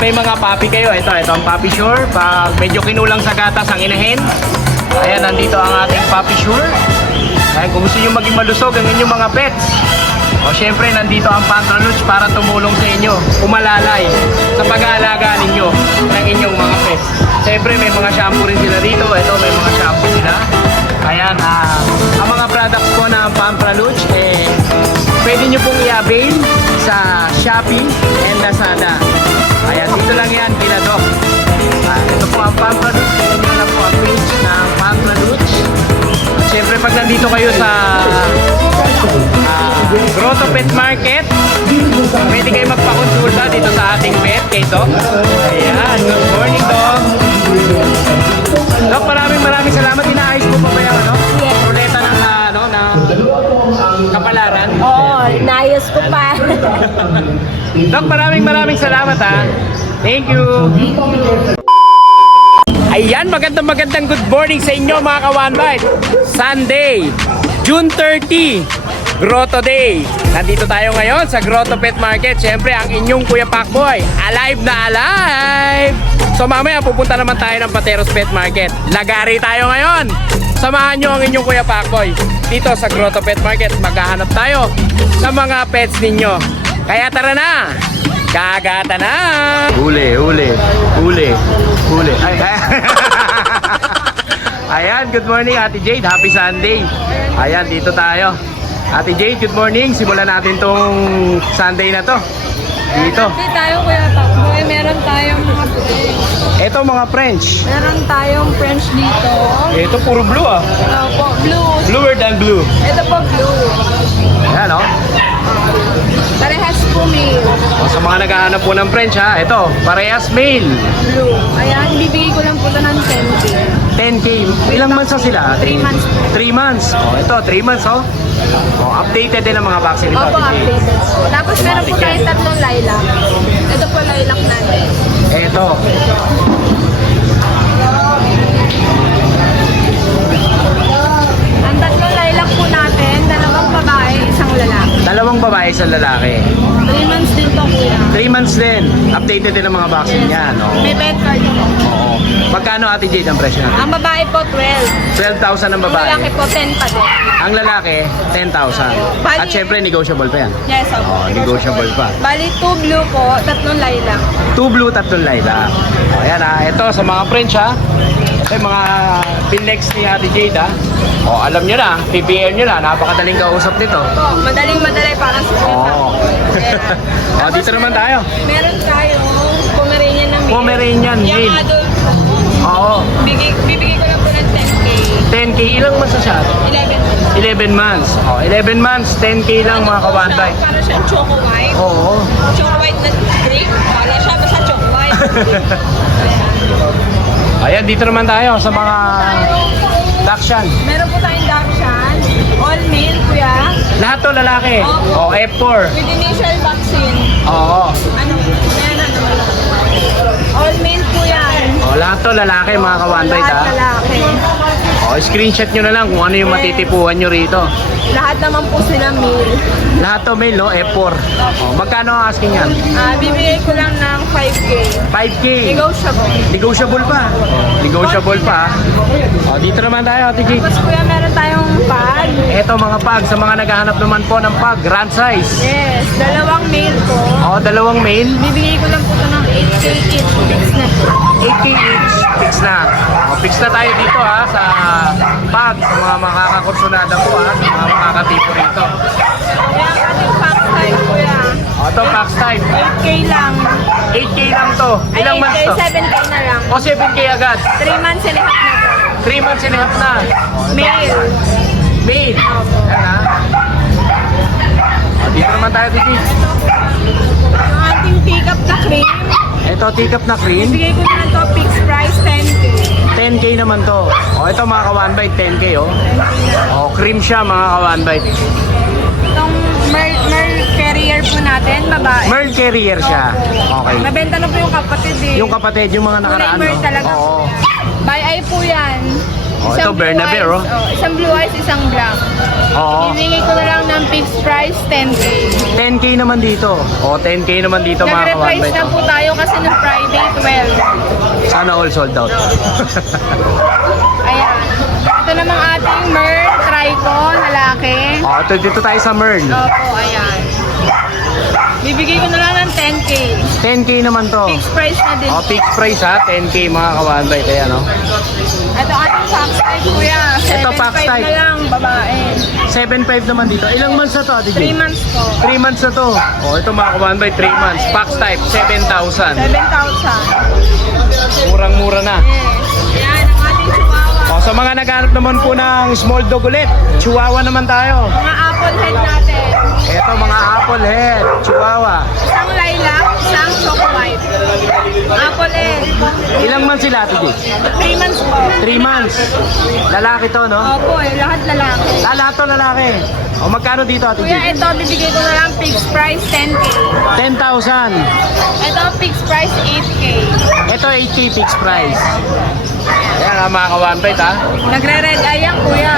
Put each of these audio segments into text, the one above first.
may mga puppy kayo, ito ang Puppy Sure. Pag medyo kinulang sa gatas ang inahin, ayan, nandito ang ating Puppy Sure. Ayan, kung gusto nyo maging malusog ang inyong mga pets, o syempre nandito ang Pantraluch para tumulong sa inyo, umalalay sa pag-aalaga ninyo ng inyong mga pets. Syempre may mga shampoo rin sila dito. Ito, may mga shampoo sila. Ayan, ang mga products po ng Pantraluch, pwede nyo pong i-avail sa Shopee and Lazada. Ayan, dito lang yan, Pinadok. Ito po ang Pantraluch. Ito lang po ang page ng Pantraluch. Siyempre pag nandito kayo sa Grotto Pet Market, pwede kayo magpakonsulta dito sa ating pet kay Doc. Ayan, good morning Doc. Doc, maraming salamat. Inaayos mo pa ba yung ruleta ng kapalaran? Oo, inayos ko pa. Doc, maraming salamat ha. Thank you. Ayan, magandang good morning sa inyo mga ka-One-Bite. Sunday, June 30, Grotto Day. Nandito tayo ngayon sa Grotto Pet Market. Siyempre, ang inyong Kuya Pacboy, alive na alive! So mamaya pupunta naman tayo ng Pateros Pet Market. Lagari tayo ngayon. Samahan nyo ang inyong Kuya Pacboy dito sa Grotto Pet Market. Maghahanap tayo sa mga pets ninyo. Kaya tara na! Kagata na! Huli. Ay. Ayan, good morning Ate Jade. Happy Sunday. Ayan, dito tayo. Ate Jade, good morning. Simulan natin tong Sunday na to. Dito. Hindi tayo Kuya Pacboy, meron tayong mga French. Ito mga French. Meron tayong French dito. Ito puro blue ah. Po, blue. Bluer than blue. Ito po blue. Ayan oh. Parehas po male. O, sa mga naghahanap po ng French ha, ito, parehas male. Blue. Ayan, ibibigay ko lang po ito ng 10K. 10K. Ilang months na sila? 3 months. 3 months. O, ito, 3 months oh. O, updated din ang mga vaccine nito. Opo, updated po. Tapos meron po tayong tatlong lilac. Ito po lilac natin. Ito. Ang tatlong lilac po natin, dalawang babae, isang lalaki. Dalawang babae, isang lalaki. 3 months din to kuya. 3 months din. Updated din ang mga vaccine niya, no? May bed card po. Oo. Magkano Ate Jade ang presyo natin? Ang babae po 12. 12,000 ang Ang babae. lalaki po 10 pa din. Ang lalaki, 10,000. At syempre, negotiable pa yan. Yes, opo. Oh, negotiable pa. Bali 2 blue po, tatlong lilac. 2 blue, 3 lilac. O, ayan ha. Ito sa mga French ha. Ito yung mga pinlex ni Ate Jade ha. O, alam nyo na, PPL nyo na. Napakadaling kausap nito. Opo, madaling para sa kuya. Oo. O, dito naman tayo. Meron tayong Pomeranian na male. Pomeranian Yung male. adult, Oo. bibigay ko lang po ng 10K. 10K. Ilang months na siya? 11. 11 months. O, 11 months, 10K lang mga ka-One-Bite. Para siyang choco white. Oo. Choco white na drink. Wala siya basta choco white. Ayan, dito naman tayo sa mga Dachshund. Meron po tayong Dachshund. All male, kuya. Lahat to lalaki. O, F4. With initial vaccine. Oo. Ano? Ayan, ano? All male po yan. O, lahat to lalaki mga ka-One-Bite ha. Lahat lalaki. O, screenshot nyo na lang kung ano yung matitipuhan nyo rito. Lahat naman po sila male. Lahat to male, no? F4. O, magkano ang asking yan? Bibigay ko lang ng 5K. 5K. Negotiable. Negotiable pa. Negotiable pa. O, dito naman tayo, Ate G. Tapos kuya, meron tayong pag. Eto mga pag, sa mga naghahanap naman po ng pag, grand size. Yes, dalawang male po. O, dalawang male. Bibigay ko lang po ito ng 8K each. Fix na po. 8K each. Fix na. O, fix na tayo dito ha, sa pag, sa mga makakakursunada po ha, sa mga makakatipo rito. Kaya ang ating pack type kuya. O, ito, pack type. 8K lang. 8K lang to. Ilang Ay, months to? 7K na lang. O, 7K agad. 3 months and a half na po. 3 months and a half na. Male. Male. Yan ha. O, dito naman tayo, Titi. Ang ating pick-up na cream. Ito, teacup na cream. Bigay ko na ito, fixed price 10K. 10K naman to. O, ito mga ka-One-Bite, 10K oh. O, cream siya mga ka-One-Bite. Itong Merl Carrier po natin, babae. Merl Carrier siya. Okay. Nabenta na po yung kapatid eh. Yung kapatid, yung mga nakaraan. Merl no? talaga. Oo. By eye po yan. Oh, ito, Isang blue Bernabe, eyes, oh. Isang blue eyes, isang black. Oo. Ibigay ko na lang ng fixed price 10K. 10K naman dito. O, 10K naman dito mga Nag-reprice kawanbay. na po tayo kasi nung Friday 12. Sana all sold out. Ayan. Ito namang ating Merl Tricon, lalaki. O, dito tayo sa Merl. Opo, ayan. Bibigay ko na lang ng 10K. 10K naman to. Fixed price na din. O, fixed price ha. 10K mga kawanbay. Kaya no. Ito ating fox type, kuya. Ito, fox 7.5 type. na lang, babae. 7.5 naman dito. Ilang months na to, Ate 3 Jane? months po. 3 months na to. O, ito mga kawanbay, 3 months. Fox type, 7,000. 7,000. Murang-mura na. Yes. Ayan, ang ating chihuahua. O, sa mga naghanap naman po ng small dog ulit, chihuahua naman tayo. Mga apple head natin. Ito mga apple head, chihuahua. Isang lilac, isang choco white. Apple head. Ilang months sila, Ate Jane? 3 months po. 3 months. Lalaki to, no? Opo, lahat lalaki. Lahat to lalaki. O, magkano dito, Ate Kuya, Jane? ito bibigay ko na lang fixed price 10K. 10,000. Ito fixed price 8K. Ito 80 fixed price. Ayan ha, mga kawanbay ha. Nagre-red eye yan, kuya.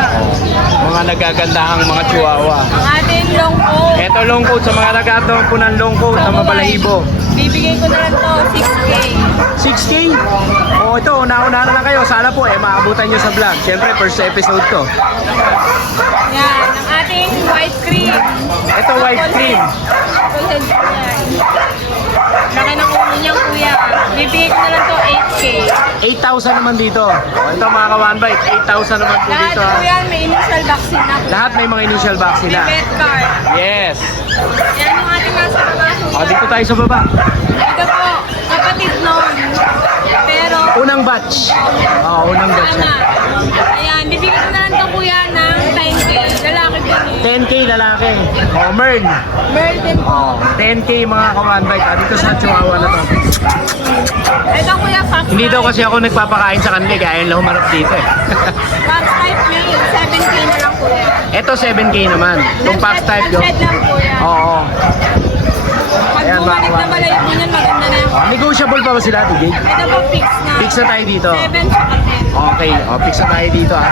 Mga nagagandahang mga chihuahua. Ang ating long coat. Ito long coat sa mga nagkataon po ng long coat sa mabalahibo. Bibigay ko na lang to 6K. 6K? O ito, una-una na lang kayo. Sana po maabutan nyo sa vlog. Siyempre, first episode to. Yan, ang ating white cream. Ito white cream. Apple head po yan. Laki ng ulo niyan, kuya. Bibigay ko na lang to 8K. 8,000 naman dito. O ito mga kawanbay, 8,000 naman po Lahat dito po ha. yan, may initial vaccine na po. Lahat may mga initial box May sila. pet card. Yes. Yan yung ating nasa baba. O dito tayo sa baba. Ito po, kapatid nun. Pero, Unang batch. O, unang batch tama. na. Ayan, bibigyan ko na lang to kuya ng 10K. Lalaki din eh. 10K lalaki. O, Mern. Merl din po. 10K mga kawanbay. Dito sa chihuahua na to. Ito kuya, fox Hindi daw type. kasi ako nagpapakain sa kanila, kaya ayaw lang humarap dito eh. Fox type male, 7K na lang kuya. Ito 7K naman. Itong pack type yun. Nag-shed lang kuya. Oo. Pag Ayan, bumalik mga na pala yung ganyan, maganda na yung... Negotiable pa ba sila, Tigay? Ito po, fix na. Fix na tayo dito. 7 tsaka 10. Okay, fix na tayo dito ah.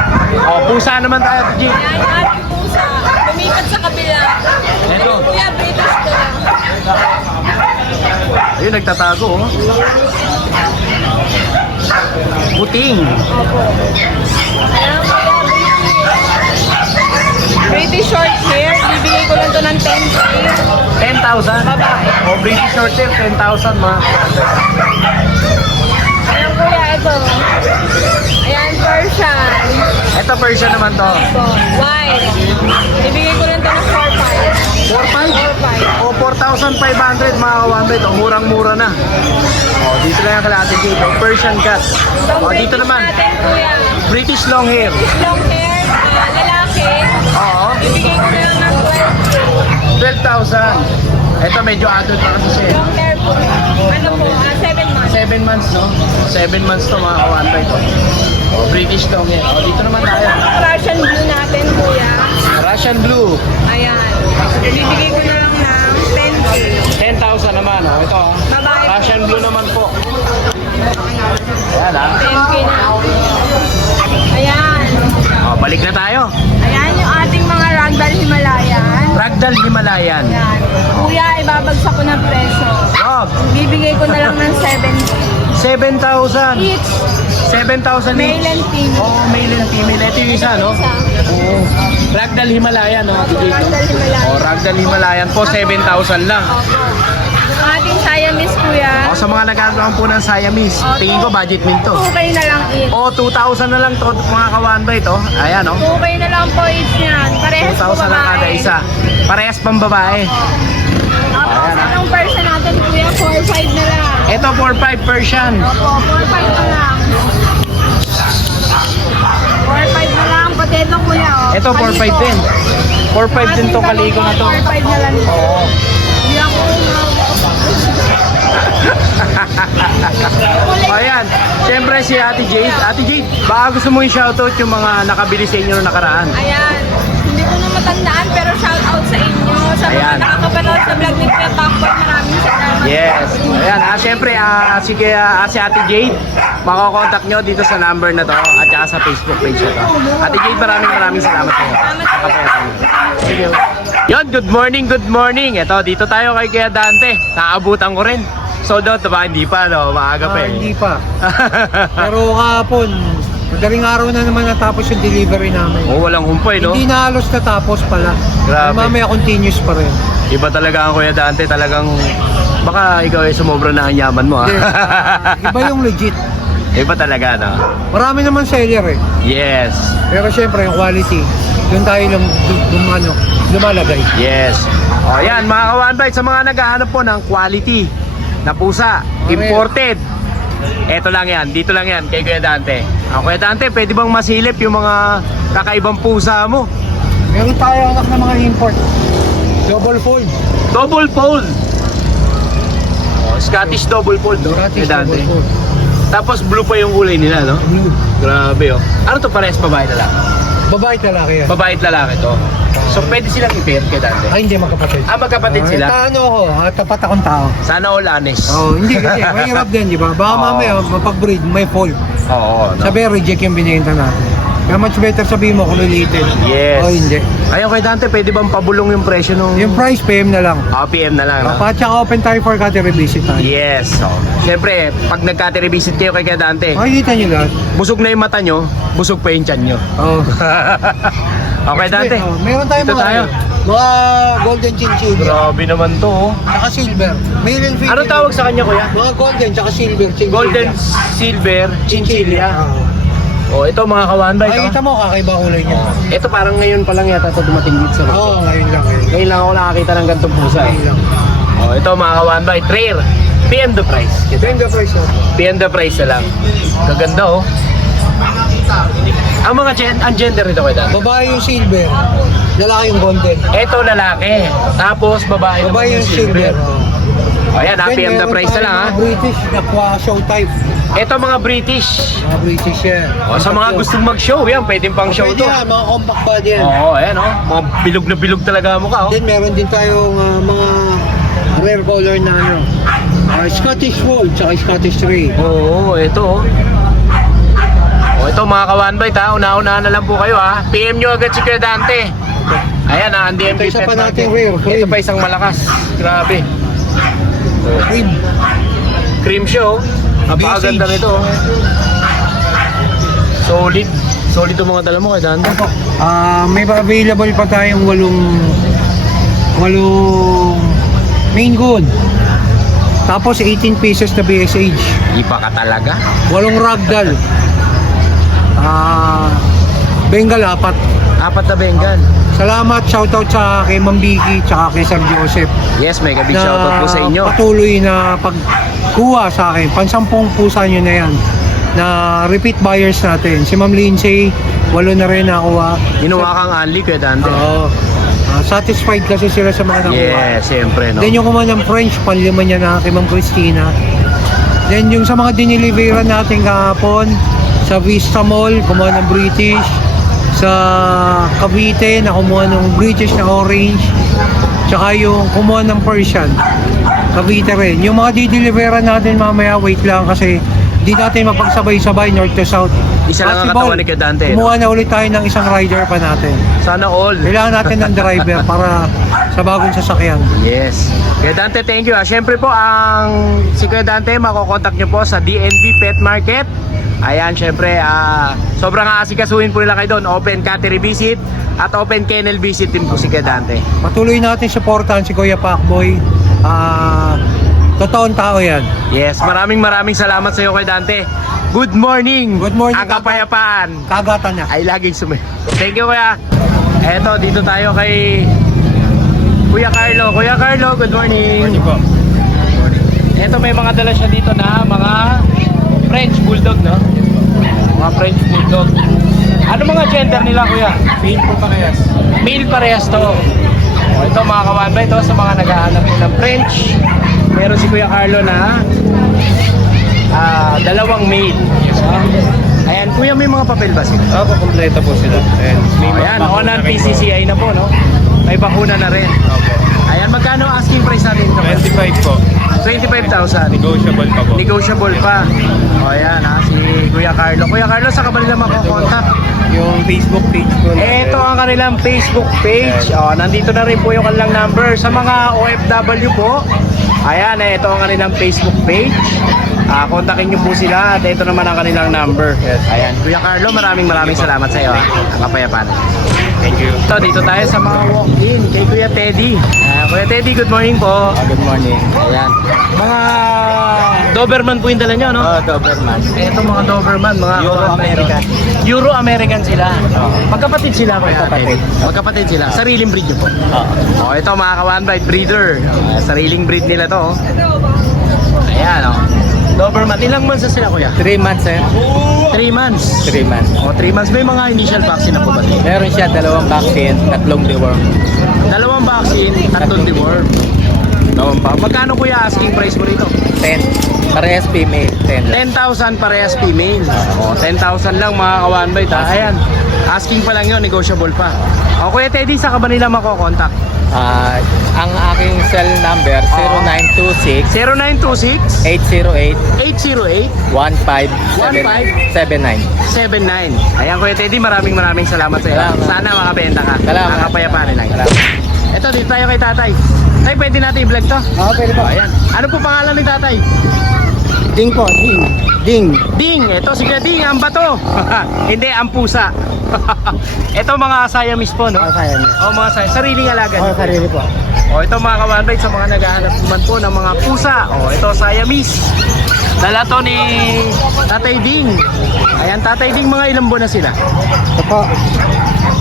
Pusa naman tayo, Tigay. Ayan, yung ating pusa. Lumipat sa kabila. Ito. Kuya, British ko lang. Ayun, nagtatago oh. Puting. Opo. Ayan, kuya, British short hair, bibigay ko lang to ng 10K. 10,000. Babae. O, British short hair, 10,000 mga. Ayan kuya, ito. Ayan, Persian. Ito Persian naman to. Ito, white. Bibigay ko lang to ng 4.5. 4,500. 4.5. O, 4,500 mga kawanbay. O, murang-mura na. O, dito lang yung kalahati dito. Persian cat. O, dito naman. natin kuya. British long hair. Long hair, lalaki. Oo. Bibigay ko na lang ng 12,000. Ito medyo adult pa kasi siya. eh. long hair po. Ano po, 7 months. 7 months, no? 7 months to mga kawanbay ko. O, British long hair. O, dito naman tayo. Ang Russian blue natin kuya. Russian blue. Ayan. Bibigay ko na lang ng 10K. 10,000 naman. O, ito. Babae. Russian blue naman po. Ayan, ha? 10K na. Ayan. O, balik na tayo. Ayan yung ating mga ragdoll Himalayan. Ragdoll Himalayan. Ayan. Kuya, ibabagsak ko ng presyo. Dog. Bibigay ko na lang ng 7K. 7,000. Each, 7,000 male and female. Oo, male and female. Ito yung isa, no? Oo. Ragdoll Himalayan, no? Opo, ragdoll Himalayan. O, Ragdoll Himalayan po, 7,000 lang. Opo. Ang ating Siamese kuya. O, sa mga nagkakaroon po ng Siamese, tingin ko budget min to. 2K na lang each. O, 2,000 na lang to, mga kawanbay to. Ayan, no? 2K na lang po each yan. Parehas po 2,000 lang kada babae. isa. Parehas pang babae. Tapos Ayan, anong person natin kuya? 4-5 na lang. Ito, 4,500 Persian. Opo, 4-5 na lang. 4-5 na lang. Potato kuya. Oh. Ito, 4,500 din. 4,500 din to kaliko na to. 4-5 na lang. Oo. Hindi ako Ayan, siyempre si Ate Jade. Ate Jade, baka gusto mo i-shoutout yung mga nakabili sa inyo noong nakaraan. Ayan. Hindi ko na matandaan pero shout out sa inyo. Sa mga Ayan. nakakapanood sa vlog ni Kuya Pakboy. Maraming salamat. Yes. Ayan, siyempre si Ate Jade, makokontak nyo dito sa number na to at saka sa Facebook page na to. Ate Jade, maraming salamat po. Salamat po. sige. Yon, good morning, good morning. Ito, dito tayo kay Kuya Dante. Naabutan ko rin. Sold out ba? Hindi pa, no? Maaga pa eh. Hindi pa. Pero kahapon, madaling araw na naman natapos yung delivery namin. Oh, walang humpay, no? Hindi na halos natapos pala. Grabe. Mamaya continuous pa rin. Iba talaga ang Kuya Dante, talagang baka ikaw ay sumobra na ang yaman mo, ha? Iba yung legit. Iba talaga, no? Marami naman seller eh. Yes. Pero syempre yung quality, doon tayo lumalagay. Yes. O yan, mga kawanbay, sa mga naghahanap po ng quality na pusa, imported. Eto lang yan, dito lang yan, kay Kuya Dante. Kuya Dante, pwede bang masilip yung mga kakaibang pusa mo? Meron tayo anak ng mga import. Double fold. Double fold. Scottish double fold, no? Scottish Kuya Dante. double fold. Tapos blue pa yung kulay nila, no? Blue. Grabe, oh. Ano to, parehas babae na lang? Babae talaki yan. Babae at lalaki to. So pwede silang i-pair, Kuya Dante? Ay, hindi magkapatid. Magkapatid sila? Ano ako, tapat akong tao. Sana all honest. Hindi kasi, mahirap din, di ba? Baka Oo. mamaya, mapag-breed, may fault. Oo, no? Sabi, reject yung binenta natin. Kaya much better sabihin mo kung related. Yes. O hindi. Ayun, Kuya Dante, pwede bang pabulong yung presyo nung... Yung price, PM na lang. PM na lang, no? Tsaka open tayo for cut revisit tayo. Yes. So, siyempre, pag nagka-revisit kayo kay Kuya Dante, Makikita nyo lahat. busog na yung mata nyo, busog pa yung tiyan nyo. Oo. Okay, Dante. Meron tayong Dito mga, tayo. mga golden chinchilla. Grabe naman to, oh. Tsaka silver. Male and female. Ano tawag sa kanya, Kuya? Mga golden, tsaka silver. Chinchilla. Golden, silver, chinchilla. Oh, ito mga kawanbay. Makikita mo, kakaiba kulay niya. Ito parang ngayon pa lang yata ito dumating dito sa Oo, ngayon lang. Ngayon lang ako nakakita ng ganitong pusa. Ngayon lang. Oh, ito mga kawanbay, rare. PM the price. Then the price na. PM the price na lang. Kaganda, oh. Ang mga ang gender nito, Kuya Dante? Babae yung silver. Lalaki yung golden. Ito lalaki. Tapos babae naman Babae yung silver. O yan, PM the price na lang, ha. Mga British na show type. Ito mga British. Mga British yan. O, sa mga gustong mag-show, yan, pwedeng pang show Pwede to. yan, mga compact body yan. Oo, ayan, oh. Mga bilog na bilog talaga ang mukha, oh. Then meron din tayong mga rare color na Scottish Fold tsaka Scottish Ray. Oo, ito, oh. O, ito mga kawanbay, ta. Una-unahan na lang po kayo, ha. PM nyo agad si Kuya Dante. Ayan, ha. Ang DMB Ito isa Pet pa Market. nating rare, Ito cream. pa isang malakas. Grabe. Cream. Cream show. Napakaganda Visage. nito, oh. Solid. Solid itong mga dala mo, Kuya Dante. May available pa tayong walong main goon. Tapos 18 pieces na BSH. Iba ka talaga. Walong ragdoll. Bengal 4. Apat na Bengal. Salamat, shoutout sa kay Ma'am Vicky tsaka kay Sir Joseph. Yes, mega big shoutout po sa inyo. Patuloy na pagkuha sa akin. Pansampung pusa nyo na yan. Na repeat buyers natin. Si Ma'am Lindsay, 8 na rin nakuha. Ginawa kang Anli, Kuya Dante. Oo. Satisfied kasi sila sa mga nakuha. Yes, siyempre, no? Then yung kumuha ng French, panlima niya na kay Ma'am Christina. Then yung sa mga diniliveran natin kahapon, sa Vista Mall, kumuha ng British. Sa Cavite, na kumuha ng British na orange. Tsaka yung kumuha ng Persian. Cavite rin. Yung mga dideliveran natin mamaya, wait lang kasi di natin mapagsabay-sabay north to south. Isa lang ang katawan ni Kuya Dante, no? Kumuha na ulit tayo ng isang rider pa natin. Sana all. Kailangan natin ng driver para sa bagong sasakyan. Yes. Kuya Dante, thank you. Siyempre po, si Kuya Dante, makokontak nyo po sa DNB Pet Market. Ayan, siyempre, sobrang aasikasuhin po nila kayo doon. Open cattery visit at open kennel visit din po si Kuya Dante. Patuloy natin supportahan si Kuya Pacboy. Totoong tao yan. Yes, maraming salamat sa iyo, Kuya Dante. Good morning. Good morning, Ang kapayapaan Kagatan niya. ay laging Thank you, Kuya. Eto, dito tayo kay Kuya Carlo. Kuya Carlo, good morning. Morning po. Eto, may mga dala siya dito na mga French Bulldog, no? Mga French Bulldog. Ano mga gender nila, Kuya? Main po parehas. Male parehas to. O, ito mga kawanbay, ito sa mga naghahanap ng French. Meron si Kuya Carlo na dalawang male. Ayan, Kuya, may mga papel ba sila? Opo, kompleto po sila. Ayan, may mga Ayan, bakuna on rin po. PCCI na po, no? May bakuna na rin. Opo. Ayan, magkano asking price natin ito? 25 po. 25,000. Negotiable pa po. Negotiable pa. O ayan ha, si Kuya Carlo. Kuya Carlo, sa ba nila makokontak? Yung Facebook page ko. Ito ang kanilang Facebook page. O, nandito na rin po yung kanilang number. Sa mga OFW po, ayan, ito ang kanilang Facebook page. Kontakin nyo po sila at ito naman ang kanilang number. Yes. Ayan. Kuya Carlo, maraming salamat sa iyo. Ang kapayapaan. Thank you. So, dito tayo sa mga walk-in kay Kuya Teddy. Kuya Teddy, good morning po. Good morning. Ayan. Mga Doberman po yung dala nyo, no? Doberman. Ito mga Doberman, mga Euro-American. Euro-American sila. Magkapatid sila, Kuya Magkapatid. Teddy. Magkapatid sila. Sariling breed nyo po. Ito mga ka-one bite breeder. Sariling breed nila to. Ayan, Doberman. Ilang months na sila, Kuya? 3 months, sir. 3 months. 3 months. 3 months. May mga initial vaccine na po ba? Meron siya 2 vaccine, 3 deworm. 2 vaccine, 3 deworm. Magkano, Kuya, asking price mo rito? 10. Parehas female, 10 lang. 10,000 parehas female. 10,000 lang mga ka-one bite. Ayan. Asking pa lang yun, negotiable pa. Kuya Teddy, sa ka ba nila makokontak? Ang aking cell number, 0926 0926 808 808 1579. 79. Ayan, Kuya Teddy, maraming salamat sa iyo. Salamat. Sana makabenta ka. Salamat. Makapayapaan lang. Salamat. Ito, dito tayo kay tatay. Tay, pwede natin i-vlog to? Oo, pwede po. Ayan. Ano po pangalan ni tatay? Ding po, ding. Ding. Ding, ito si Kuya Ding, ang bato. Hindi, ang pusa. Ito mga Siamese po, no? Kaya niyo. Mga sariling alaga. niyo po. sarili po. Ito mga ka-one bite sa mga naghahanap naman po ng mga pusa. Ito Siamese. Dala to ni Tatay Ding. Ayan, Tatay Ding, mga ilang buwan na sila? Ito po,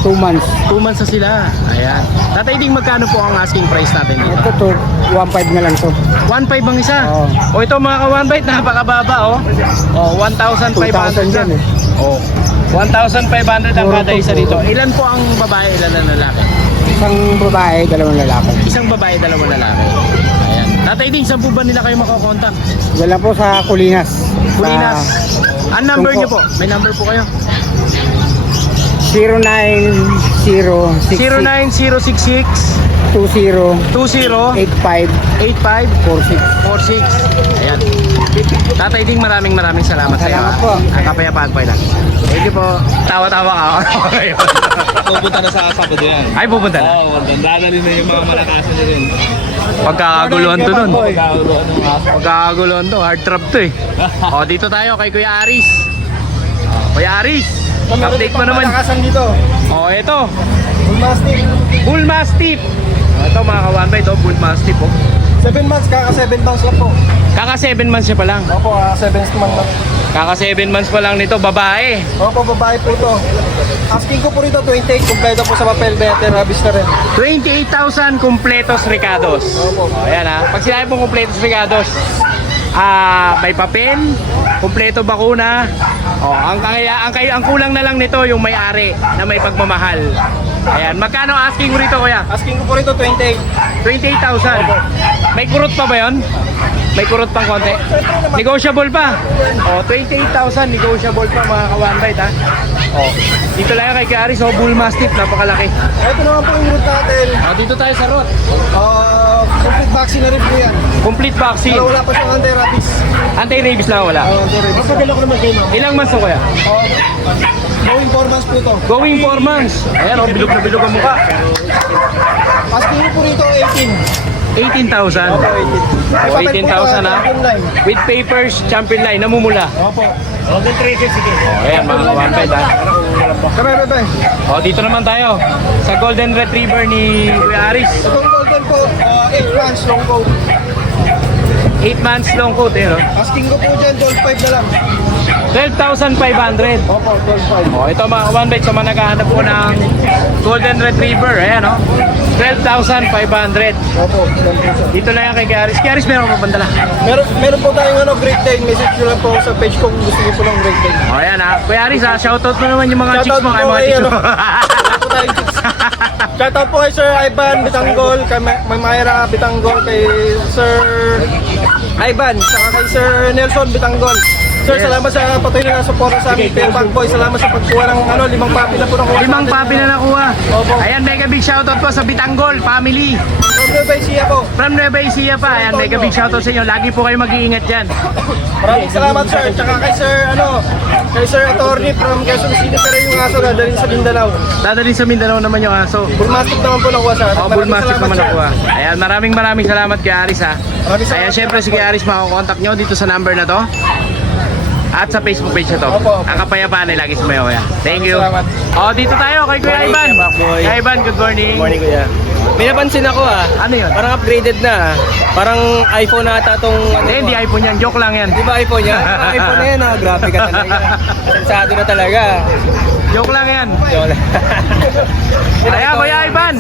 2 months. 2 months na sila. Ayan. Tatay Ding, magkano po ang asking price natin dito? Ito to, 1.5 na lang to. 1.5 ang isa. Oo. Ito mga ka-one bite, napakababa, 1,500 2,000 lang. yan eh. 1,500 ang Puro kada to, isa puro. dito. Ilan po ang babae, ilan ang lalaki? Isang babae, 2 lalaki. Isang babae, 2 lalaki. Ayan. Tatay Ding, saan po ba nila kayo makakontak? Dala po sa Kulinas. Kulinas. Ang number Tungko. niyo po? May number po kayo? 09066 09066 20 20 85 85 46. 46. Ayan. Tatay Ding, maraming salamat sa iyo. Salamat po. Ang kapayapaan po lang. Thank you po. Tawa-tawa ka. Pupunta na sa Sabado yan. Ay, pupunta na. Oo, dadalhin na yung mga malakasan na rin. Pagkakaguluhan to nun. Magkakaroon ng mga Pagkakaguluhan to. Hard trap to eh. Dito tayo kay Kuya Aris. Kuya Aris, update mo naman. Malakasan dito. Ito. Bull Mastiff. Bull Mastiff. Ito mga kawan ba ito, Bull Mastiff. 7 months, kaka 7 months lang po. Kaka 7 months siya pa lang. Opo, 7 months lang. Kaka 7 months pa lang nito, babae. Opo, babae po to. Asking ko po rito 28, kumpleto po sa papel, better, habis na rin. 28,000 kumpletos ricados. Opo. Ayan pag sinabi pong kumpletos ricados, may papel, kumpleto bakuna. Ang kulang na lang nito yung may-ari na may pagmamahal. Ayan, magkano asking mo rito, kuya? Asking ko po rito 28. 28,000. May kurot pa ba 'yon? May kurot pang konti. Negotiable pa. 28,000 negotiable pa mga ka-one bite ha. Dito lang kay Aris, Bull Mastiff, napakalaki. Ito naman po yung route natin. Dito tayo sa road. Complete vaccine na rin po yan. Complete vaccine. Pero wala pa siyang anti-rabies. Anti-rabies lang wala. Anti-rabies. Mapadala ko naman kayo, ma'am. Ilang months na kuya? Going 4 months po to. Going 4 months. Ayan, bilog na bilog ang mukha. Asking ko po rito 18,000. 18. 18,000 ha. With papers, champion line, namumula. Opo. Ayan mga ka-one bite ha. Bebe. Dito naman tayo sa Golden Retriever ni Kuya Aris. Itong golden po, 8 months long coat. 8 months long coat eh, no? Asking ko po dyan, 12.5 na lang. 12,500. Opo, 12.5. Ito mga one bite sa mga naghahanap po ng Golden Retriever. Ayan, no? 12,500. Opo, 12.5. Dito na yan kay Kiaris. Kiaris, meron pa bandala. Meron po tayong Great Dane. Message nyo lang po sa page kung gusto niyo po ng Great Dane. Ayan ha. Kuya Aris ha, shoutout mo naman yung mga chicks mo. Kay mga chicks mo. Shoutout po kay Sir Ivan Bitanggol, kay Ma'am Myra Bitanggol, kay Sir Ivan, saka kay Sir Nelson Bitanggol. Sir, Yes. salamat sa patuloy na suporta sa amin. Kaya Pagboy, salamat sa pagkuha ng 5 papi na po nakuha. 5 papi na nakuha. Opo. Ayan, mega big shoutout po sa Bitanggol family. From Nueva Ecija po. From Nueva Ecija pa. Ayan, mega big shoutout sa inyo. Lagi po kayo mag-iingat dyan. Maraming salamat sir. Tsaka kay Sir Attorney from Quezon City. Pero yung aso dadalhin sa Mindanao. Dadalhin sa Mindanao naman yung aso. Bullmastiff naman po nakuha sir. Oh, Bullmastiff naman nakuha. Ayan, maraming salamat kay Aris ha. Maraming salamat. Ayan, syempre si Aris makakontakt nyo dito sa number na to. At sa Facebook page na to. Opo. Ang kapayapaan ay lagi sumayo kuya. Thank you. Salamat. Oh, dito tayo kay Kuya Morning, Ivan. Kuya Bakboy. Kuya Ivan, good morning. Morning kuya. May napansin ako Ano yun? Parang upgraded na Parang iPhone na ata tong ano. Hindi iPhone yan. Joke lang yan. Di ba iPhone yan? Parang iPhone na yan Grabe ka talaga. Sensado na talaga. Joke lang yan. Joke lang. Kaya Kuya Ivan,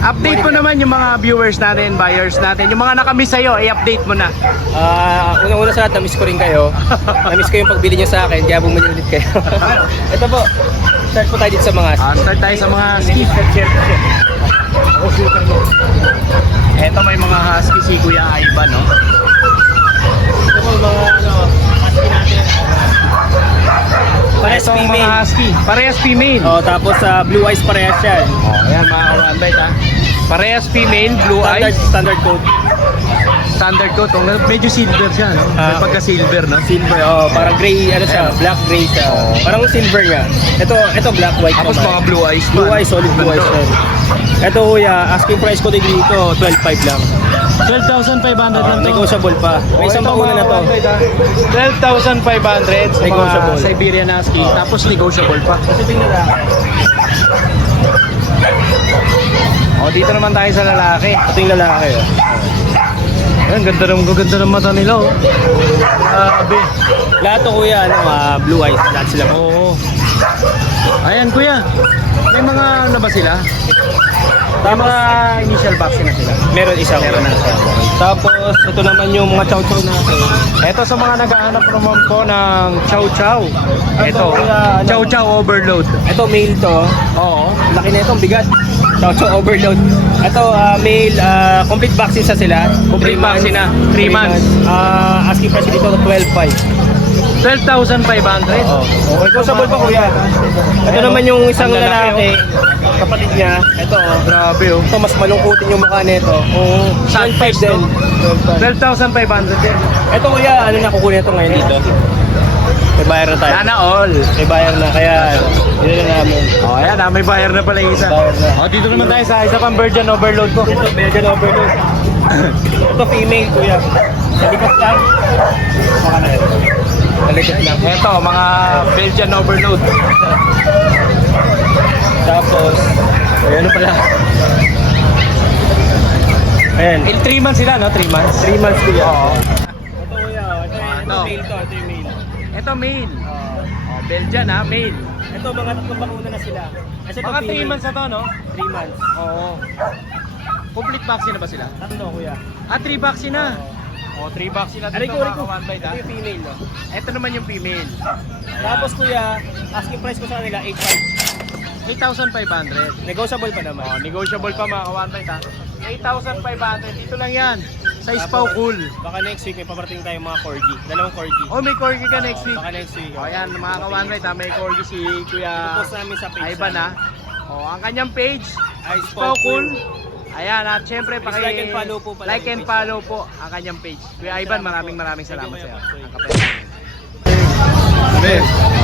update mo naman yung mga viewers natin, buyers natin. Yung mga nakamiss sa'yo, i-update mo na. Unang-una sa lahat, na-miss ko rin kayo. Na-miss ko yung pagbili nyo sa akin, kaya bumili ulit kayo. Ito po, start po tayo dito sa mga Start tayo sa mga skip. Eto may mga husky si Kuya Ivan, no? Ito po, mga husky natin. Parehas Ito ang mga female. husky. Parehas female. Tapos blue eyes parehas yan. Ayan mga kawanbait ha. Parehas female, blue eyes, Standard coat. standard coat. Oh, medyo silver siya, no? May pagka-silver, no? Silver, parang gray, ano siya, black gray siya. Parang silver nga. Ito black white Tapos naman. mga blue eyes. Blue eyes, solid blue eyes din. Ito kuya, asking price ko din dito, 12.5 lang. 12,500 lang to. Negotiable pa. May isang bakuna na to. 12,500 sa Negotiable. mga Siberian Husky. Tapos negotiable pa. Ito yung lalaki. O, dito naman tayo sa lalaki. Ito yung lalaki. Ayan, ganda ng mata nila, oh. Grabe. Lahat to kuya, blue eyes. Lahat sila po. Oo. Ayan, kuya. May mga ano ba sila? May mga initial vaccine na sila. Meron isa. Meron na. Tapos, ito naman yung mga chow-chow natin. Ito sa mga nag-aanap naman po ng chow chow. Ito, kuya, ano? chow chow overload. Ito male to. Oo. Laki na itong bigat. Chow-chow overload. Ito male, complete vaccine sa sila. Complete 3 months. vaccine na. 3 months. Asking price dito 12.5. 12,500. Okay, negotiable pa kuya. Ito naman yung isang Ang lalaki, lalaki, kapatid niya. Ito Grabe, oh. Ito mas malungkutin yung mukha nito. Oo. 12.5 din. 12,500 din. Ito kuya, ano na kukunin ito ngayon dito? May bayar na tayo. Sana all. May bayar na, kaya yun na namin. Oh, ayan, may bayar na pala yung isa. Bayar na. Oh, dito naman tayo sa isa pang Virgin overload ko. Ito, Belgian overload. Ito female kuya. Sa likod lang. Baka na ito. Sa likod lang. Ito, mga Belgian overload. Tapos, ano pala? Ayan. 3 months sila, no? 3 months. 3 months kuya. Oo. Ito kuya, ito Ito. male to, ito yung male. Ito, male. Oh, Belgian, ha? Male. Ito, mga tatlong bakuna na sila. Kasi ito Mga 3 female. months na to, no? 3 months. Oo. Complete vaccine na ba sila? Tatlo kuya. 3 vaccine na. Oh, 3 vaccine na Aray dito, ko, mga kawanbay, ito ha? yung female. No? Ito naman yung female. Tapos kuya, asking price ko sa kanila 8.5. 8,500. Negotiable pa naman. Oh, negotiable pa mga kawanbay, ha? 8,500. Dito lang yan. Sa Ispaw Cool. Baka next week may paparating tayong mga corgi. Dalawang corgi. Oh, may corgi ka next week. Baka next week. Oh, ayan, mga kawanbay, ha? May corgi si Kuya Post namin sa page. Ivan, ha? Oh, ang kanyang page, Ay, Ispaw Cool. Ayan, at syempre Please like and follow po pala like yung and page. follow po ang kanyang page. Kuya Ivan, maraming salamat Thank you, sa iyo. Kuya Ang kapatid.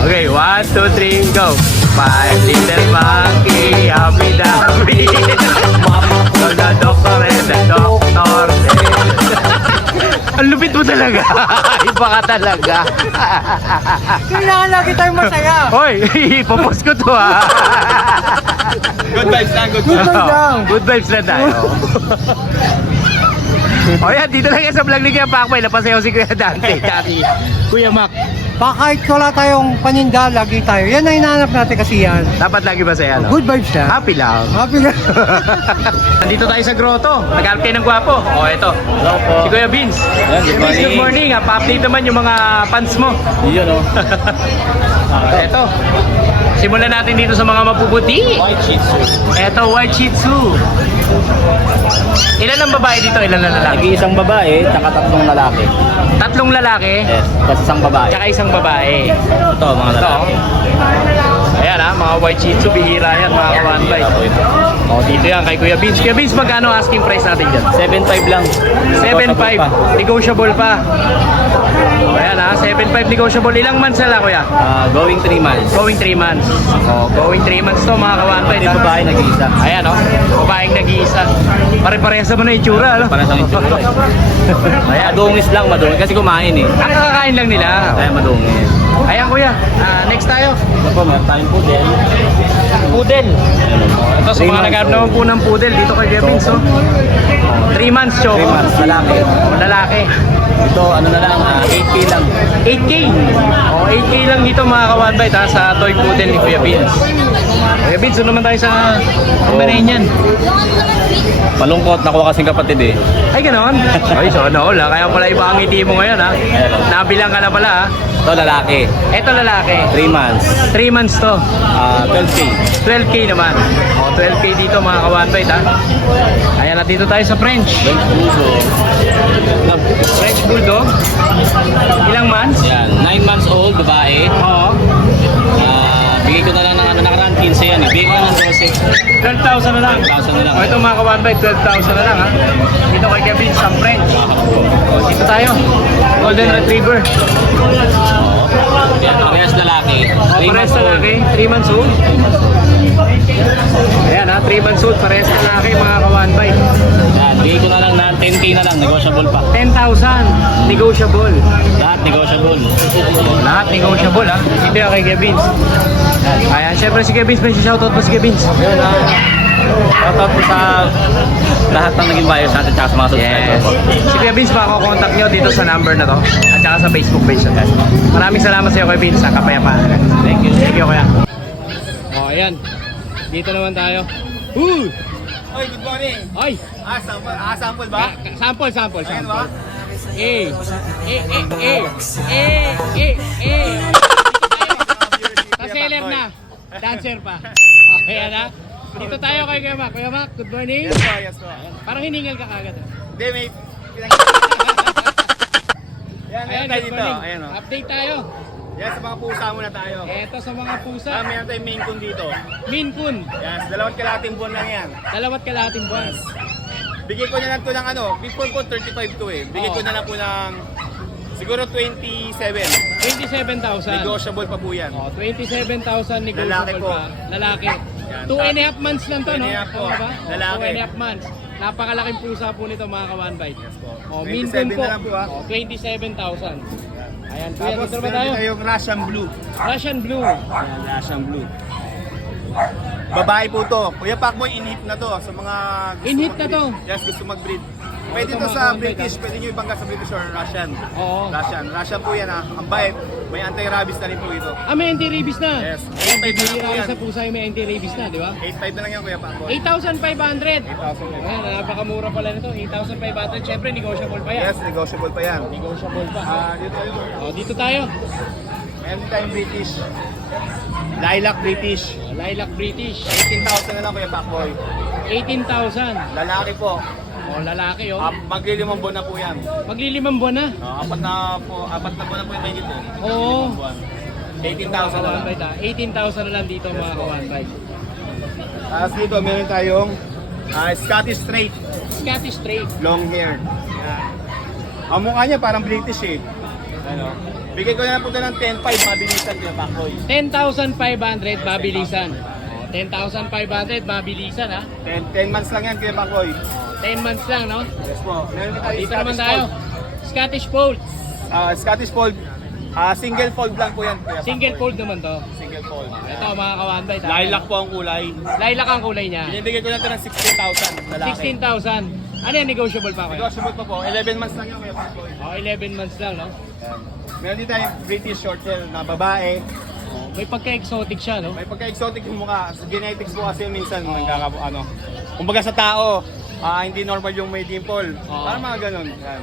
Okay, 1, 2, 3, go! 5 little monkey, happy dappy. So the doctor and the doctor said. Ang lupit mo talaga. Iba ka talaga. Kailangan lagi tayong masaya. Hoy, ipopost ko to ha. Good vibes lang, good Good vibes. vibes lang. Good vibes na tayo. O yan, dito lang yan sa vlog ni Kuya Pacboy. Napasayaw si Kuya Dante, tsaka si Kuya Mac. Kahit wala tayong paninda, lagi tayo. Yan ang hinahanap natin kasi yan. Dapat lagi ba saya, no? Good vibes na. Happy lang. Happy na. Nandito tayo sa grotto. Nag-alp kayo ng gwapo. O, ito. Hello po. Si Kuya Vince. Yan, good Vince, good morning. morning. Pa-update naman yung mga fans mo. Yun o. Ito. Simulan natin dito sa mga mapuputi. White Shih Tzu. Eto, White Shih Tzu. Ilan ang babae dito? Ilan ang lalaki? Nag-iisang babae, tsaka 3 lalaki. 3 lalaki, Yes, tapos isang babae. tsaka isang babae. Ito, mga Ito. lalaki. Ayan ha, mga White Shih Tzu, bihira yan mga kawanbay. O, dito yan kay Kuya Vince. Kuya Vince, magkano asking price natin dyan? 7.5 lang. 7.5, negotiable pa. O, ayan ha, 7.5 negotiable. Ilang months na lang, Kuya? Going 3 months. Going 3 months. O, going 3 months to mga kawanbay. Ito yung babae nag-iisa. Ayan o, babaeng nag-iisa. Pare-parehas naman na itsura, ano? Para sa itsura. Ayan. Madungis lang, madungis. Kasi kumain eh. Ang kakakain lang nila. Kaya madungis. Ayan Kuya, next tayo. Ito po, meron tayong poodle. Poodle. Ito sa 3 mga months naghanap old. naman po ng poodle dito kay Kuya Vince. 3 months, Choco. 3 months, lalaki. Lalaki. Ito, ano na lang, 8K lang. 8K. O, 8K lang dito mga kawanbay ha, sa toy poodle ni Kuya Vince. Kuya Vince, doon naman tayo sa Pomeranian. Malungkot, nakuha kasing kapatid eh. Ay, ganon? Ay, so ano, kaya pala iba ang ngiti mo ngayon ha. Nabilang ka na pala ha. Ito, lalaki. Ito lalaki. 3 months. 3 months to. 12K. 12K naman. O, 12K dito mga kawanbay ha. Ayan na dito tayo sa French. French Bulldog. Ilang months? Yan, 9 months old, babae. Oo. Bigay ko na lang ng ano, nakaraan 15 yan eh. Bigay ko na ng 12. 12,000 na lang. 12,000 na lang. O, ito mga kawanbay, 12,000 na lang ha. Dito kay Kevin sa French. O, dito tayo. Golden Retriever. Yan, parehas lalaki. O, parehas lalaki. 3 months old. Ayan ha, 3 months old. Parehas lalaki mga kawanbay. Yan, bigay ko na lang ng 10K na lang. Negotiable pa. 10,000. Negotiable. Lahat negotiable. Lahat negotiable ha. Dito yung kay Kevin. Ayan, syempre si Kevin. May shoutout po si Kevin. Yun ha. Shoutout po sa lahat ng naging buyers natin tsaka sa mga subscribers. Yes. Si Kuya Vince, makakontakt nyo dito sa number na to at saka sa Facebook page na guys. Maraming salamat sa iyo Kuya Vince sa kapayapaan. Thank you. Thank you Kuya. O ayan, dito naman tayo. Oy, good morning. Ay, Sample ba? sample. Ayan ba? Sa-seller na. Dancer pa. Ayan na. Dito tayo kay Kuya Mac. Kuya Mac, good morning. Yes po. Parang hiningal ka kagad. Hindi, may Yan, Ayan, tayo good dito. morning. Ayan o. Update tayo. Yan, sa mga pusa muna tayo. Eto sa mga pusa. Meron tayong Maine Coon dito. Maine Coon. Yes, 2 kalahating buwan lang yan. 2 kalahating buwan. Bigay ko na lang to ng ano, before po 35 to eh. Bigay ko na lang po ng siguro 27. 27,000. Negotiable pa po yan. Oh, 27,000 negotiable Lalaki po. pa. Lalaki. Yan. 2.5 months lang to, 2 and no? a half po. Tama ba? Lalaki. 2.5 months. Napakalaking pusa po nito mga ka-one bite. Yes po. Oh, 27 Maine Coon po. na lang po, ah. Oh, 27,000. Ayan, kuya, Tapos dito naman meron tayo. tayong Russian Blue. Russian Blue. Ayan, Russian Blue. Babae po to. Kuya Pacboy, in-hit na to sa mga gusto In-hit na mag-breed. to? Yes, gusto mag-breed. Pwede Ito, to mga sa kawan, British, bite, pwede nyo ibangga sa British or Russian. Oo. Russian po yan ha. Ang bait. May anti-rabies na rin po ito. Ah, may anti-rabies na. Yes. Ayan, 8.5 na lang po bibili yan. sa pusa yung may anti-rabies na, di ba? 8.5 na lang yan Kuya Pacboy. 8,500. 8,000. Ayan, napakamura pala nito. 8,500. Siyempre, negotiable pa yan. Yes, negotiable pa yan. Negotiable pa. Dito tayo. Oh, dito tayo. Meron tayong British. Lilac British. Lilac British. 18,000 na lang Kuya Pacboy. 18,000. Lalaki po. Oh, lalaki oh. Maglilimang buwan na po yan. Maglilimang buwan na. Apat na buwan na po yung mahigit eh. Oo. 18,000 na lang. 18,000 na lang dito mga ka-one bite. Tapos dito meron tayong Scottish Straight, Scottish Straight. long hair. Ang mukha niya parang British eh. Ano? Bigay ko na lang po ito ng 10,500 mabilisan Kuya Pacboy. 10,500 mabilisan. Oh, 10,500 mabilisan ha. 10 months lang yan Kuya Pacboy. 10 months lang no. Yes po. Meron na tayo Dito naman tayo. Scottish Fold. Scottish Fold. Single fold lang po yan Kuya Single Pacboy. fold naman to. Single fold. Ito mga ka-one bite. ha? Lilac po ang kulay. Lilac ang kulay niya. Binibigay ko na ito ng 16,000 lalaki. 16,000. Ano yan? Negotiable pa kayo? Negotiable pa po. 11 months lang yan Kuya Pacboy. Oh, 11 months lang no. Meron din tayong British short hair na babae. May pagka-exotic siya no. May pagka-exotic yung mukha. Sa genetics po kasi minsan kumbaga sa tao, hindi normal yung may dimple. Oo. Parang mga ganun. Yan.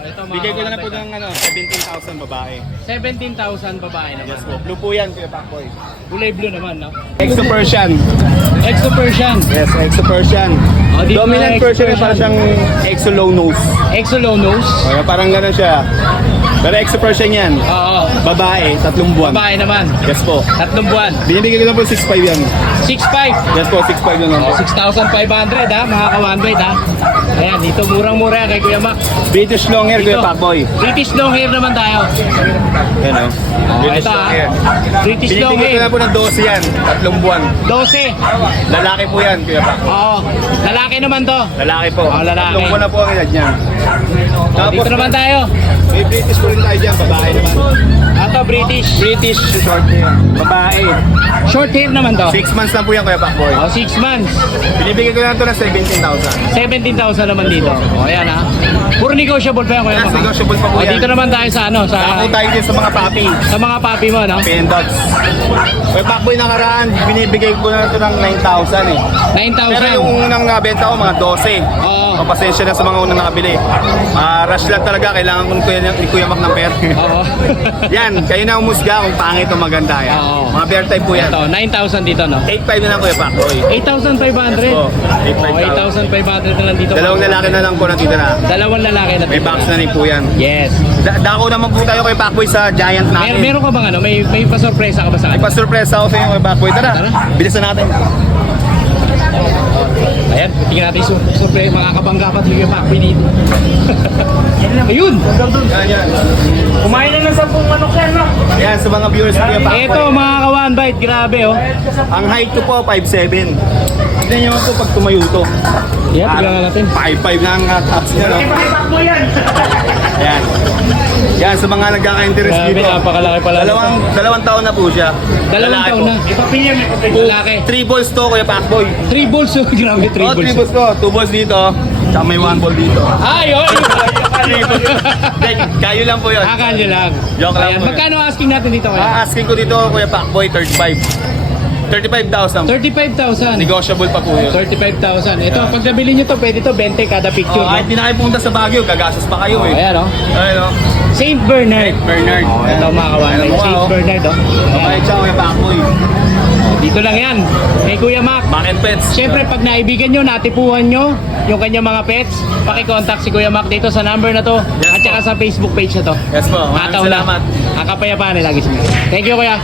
ito, mga Bigay ko na po kawan-bite, ng 17,000 babae. 17,000 babae naman. Yes po. Blue po yan, Kuya Pakboy. Kulay blue naman, no? Exo Persian. Exo Persian. Yes, Exo Persian. Oh, dito Dominant na Exo Persian, parang siyang Exo low nose. Exo low nose. Parang gano'n siya. Pero Exo Persian yan. Oo. Babae, 3 buwan. Babae naman. Yes po. 3 buwan. Binibigay ko lang po 6,500 yan. 6,500. Yes po, 6,500 lang po. 6,500 ha, mga kawan-bite ha. Ayan, dito murang-mura yan kay Kuya Mac. British long hair, Kuya Pakboy. British long hair naman tayo. Yan o. British ito, long ah. hair. British long Binibigay ko hair. lang po ng 12 yan. 3 buwan. 12. Lalaki po yan, Kuya Pakboy. Oo. Lalaki naman to. Lalaki po. Lalaki. 3 buwan na po ang edad niyan. Dito naman tayo. May British po rin tayo dyan, babae naman. Ito, British. British short hair. Babae. Short hair naman to. 6 months lang po yan, Kuya Pakboy. 6 months. Binibigay ko lang ito ng 17,000. 17,000 naman dito. O, ayan ha. Puro negotiable pa yan, Kuya Yes, Mac. negotiable pa po O, yan. dito naman tayo sa ano, Ako tayo din sa mga papi. sa mga papi mo, no? Pen dogs. Kuya Pakboy nakaraan, binibigay ko na ito ng 9,000 eh. 9,000. Pero yung unang nabenta ko, mga 12. Oo. O, pasensya na sa mga unang nakabili. Rush lang talaga, kailangan ko ni Kuya Mac ng pera. Oo. Yan, kayo na umusga kung pangit o maganda yan. Oo. Mga bear type po yan. Ito, 9,000 dito, no? 8,500 na lang Kuya Pakboy. 8,500. Yes po, 8,500 na lang dito. Dalawang lalaki na lang po nandito na. Dalawang lalaki na May dito. box na rin po yan. Yes. Dako naman po tayo kay Pakboy sa Giant natin. Meron ka bang ano? May pa-surpresa ka ba sa May akin? pa-surpresa ako sa inyo kay Pakboy. Tara, Tara. bilisan natin. Ayan, tingnan natin yung surprise. Makakabangga pa yung Pakboy dito. Ayun! Yan, yan. Kumain na ng 10 manok yan, no? Yan, sa mga viewers ko yung Pakboy. Ito, mga kawan bite. Grabe, oh. Ang height ko po, 5'7". Tignan nyo po pag tumayo to. Yan, tignan natin. 5'5 na ang tops niya, no? Pakboy yan! Yan. Yan, sa mga nagkaka-interest Grabe, dito. napakalaki pala. Dalawang taon na po siya. Dalawang Lalaki taon po. na. Lalaki. 3 balls to, Kuya Pakboy. 3 balls, oh. Grabe, 3 Oh, 3 balls. balls to. 2 balls dito. Tsaka may 1 ball dito. Ay, oh! Kayo lang po yun. Akala nyo lang. Joke lang Ayan, po. magkano asking natin dito kaya? Asking ko dito, Kuya Pakboy, 35,000. 35,000. Negotiable pa po yun. 35,000. Ito, pag nabili nyo to, pwede to 20 kada picture. Oh, kahit di na kayo pumunta sa Baguio, gagastos pa kayo eh. Ayan, oh. Ayun o. St. Bernard. Bernard. Oh, ito mga kawan. Ayan, St. oh. Bernard, oh. Okay, Ayan. ciao, Kuya Pakboy. Dito lang yan. Kay Kuya Mac. Mac and Pets. Siyempre, pag naibigan nyo, natipuhan nyo yung kanyang mga pets, pakicontact si Kuya Mac dito sa number na to Yes, at saka sa Facebook page na to. Yes po, maraming Tataw na. salamat. Ang kapayapaan nila lagi siya. Thank you, Kuya.